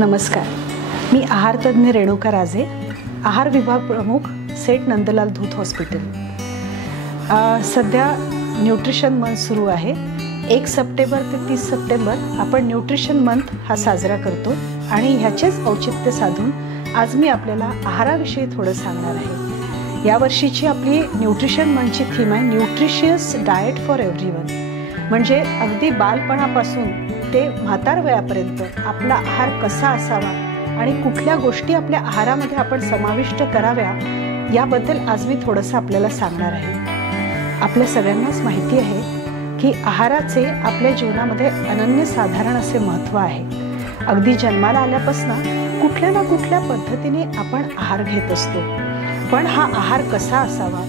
नमस्कार, मी आहार तज्ञ रेणुका राजे, आहार विभाग प्रमुख, सेठ नंदलाल धूत हॉस्पिटल। सध्या न्यूट्रिशन मंथ सुरू आहे। 1 सप्टेंबर ते 30 सप्टेंबर आपण न्यूट्रिशन मंथ हा साजरा करतो आणि ह्याचेच औचित्य साधून आज मी आपल्याला आहाराविषयी थोडं सांगणार आहे। या वर्षीची आपली न्यूट्रिशन मंथची थीम आहे न्यूट्रिशियस डाएट फॉर एव्हरीवन। म्हणजे अगदी बालपणापासून ते म्हातार वयापर्यंत आपला आहार कसा असावा आणि कुठल्या गोष्टी आपल्या आहारामध्ये आपण समाविष्ट कराव्या याबद्दल आज मी थोडंसं आपल्याला सांगणार आहे। आपल्या सगळ्यांनाच माहिती आहे की आहाराचे आपल्या जीवनामध्ये अनन्यसाधारण असे महत्त्व आहे। अगदी जन्माला आल्यापासून कुठल्या ना कुठल्या पद्धतीने आपण आहार घेत असतो, पण हा आहार कसा असावा,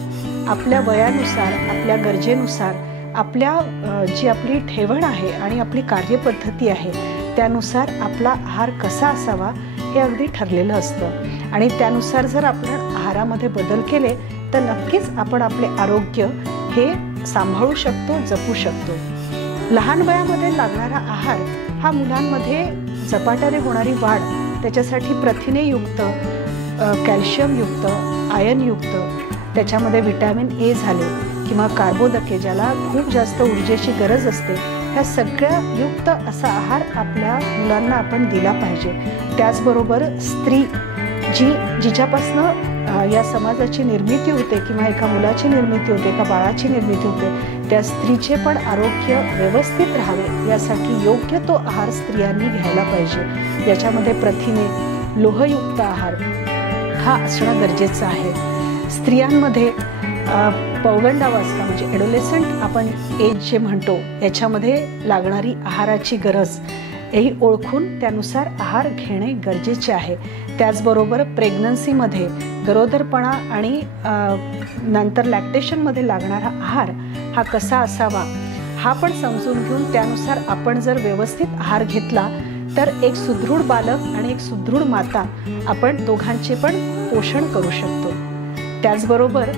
आपल्या वयानुसार, आपल्या गरजेनुसार, आपल्या जी आपली ठेवण आहे आणि आपली कार्यपद्धती आहे त्यानुसार आपला आहार कसा असावा हे अगदी ठरलेलं असतं आणि त्यानुसार जर आपण आहारामध्ये बदल केले तर नक्कीच आपण आपले आरोग्य हे सांभाळू शकतो, जपू शकतो। लहान वयामध्ये लागणारा आहार हा मुलांमध्ये झपाट्याने होणारी वाढ, त्याच्यासाठी प्रथिनेयुक्त, कॅल्शियमयुक्त, आयर्नयुक्त, त्याच्यामध्ये व्हिटॅमिन ए झाले किंवा कार्बोदके ज्याला खूप जास्त ऊर्जेची गरज असते, ह्या सगळ्या युक्त असा आहार आपल्या मुलांना आपण दिला पाहिजे। त्याचबरोबर स्त्री जिच्यापासनं या समाजाची निर्मिती होते किंवा एका मुलाची निर्मिती होते, एका बाळाची निर्मिती होते, त्या स्त्रीचे पण आरोग्य व्यवस्थित राहावे यासाठी योग्य तो आहार स्त्रियांनी घ्यायला पाहिजे। ज्याच्यामध्ये प्रथिने, लोहयुक्त आहार हा असणं गरजेचं आहे। स्त्रियांमध्ये पौगंडावस्था म्हणजे ॲडोलेसंट आपण एज जे म्हणतो याच्यामध्ये लागणारी आहाराची गरज ही ओळखून त्यानुसार आहार घेणे गरजेचे आहे। त्याचबरोबर प्रेग्नन्सीमध्ये, गरोदरपणा आणि नंतर लॅक्टेशनमध्ये लागणारा आहार हा कसा असावा हा पण समजून घेऊन त्यानुसार आपण जर व्यवस्थित आहार घेतला तर एक सुदृढ बालक आणि एक सुदृढ माता आपण दोघांचे पण पोषण करू शकतो। त्याचबरोबर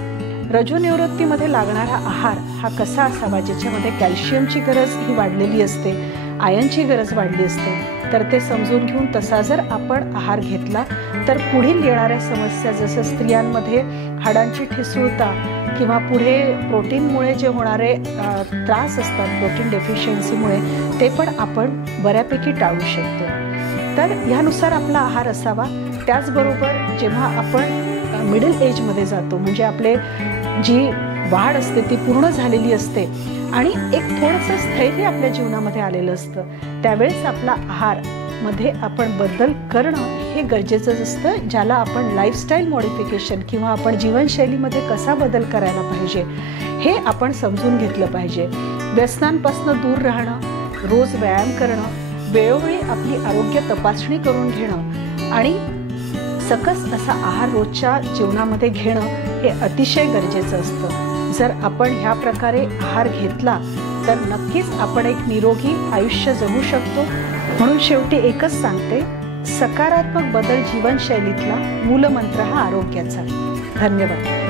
रजोनिवृत्तीमध्ये लागणारा आहार हा कसा असावा, ज्याच्यामध्ये कॅल्शियमची गरज ही वाढलेली असते, आयर्नची गरज वाढली असते, तर ते समजून घेऊन तसा जर आपण आहार घेतला तर पुढील येणाऱ्या समस्या जसं स्त्रियांमध्ये हाडांची ठिसूळता किंवा पुढे प्रोटीनमुळे जे होणारे त्रास असतात, प्रोटीन डेफिशियन्सीमुळे, ते पण आपण बऱ्यापैकी टाळू शकतो। तर ह्यानुसार आपला आहार असावा। त्याचबरोबर जेव्हा आपण मिडल एजमध्ये जातो म्हणजे आपले जी वाढ असते ती पूर्ण झालेली असते आणि एक थोडंसं स्थैर्य आपल्या जीवनामध्ये आलेलं असतं, त्यावेळेस आपला आहारमध्ये आपण बदल करणं हे गरजेचं असतं, ज्याला आपण लाईफस्टाईल मॉडिफिकेशन किंवा आपण जीवनशैलीमध्ये कसा बदल करायला पाहिजे हे आपण समजून घेतलं पाहिजे। व्यसनांपासून दूर राहणं, रोज व्यायाम करणं, वेळोवेळी आपली आरोग्य तपासणी करून घेणं आणि सकस असा आहार रोजच्या जीवनामध्ये घेणं हे अतिशय गरजेचं असतं। जर आपण ह्या प्रकारे आहार घेतला तर नक्कीच आपण एक निरोगी आयुष्य जगू शकतो। म्हणून शेवटी एकच सांगते, सकारात्मक बदल जीवनशैलीतला मूलमंत्र हा आरोग्याचा। धन्यवाद।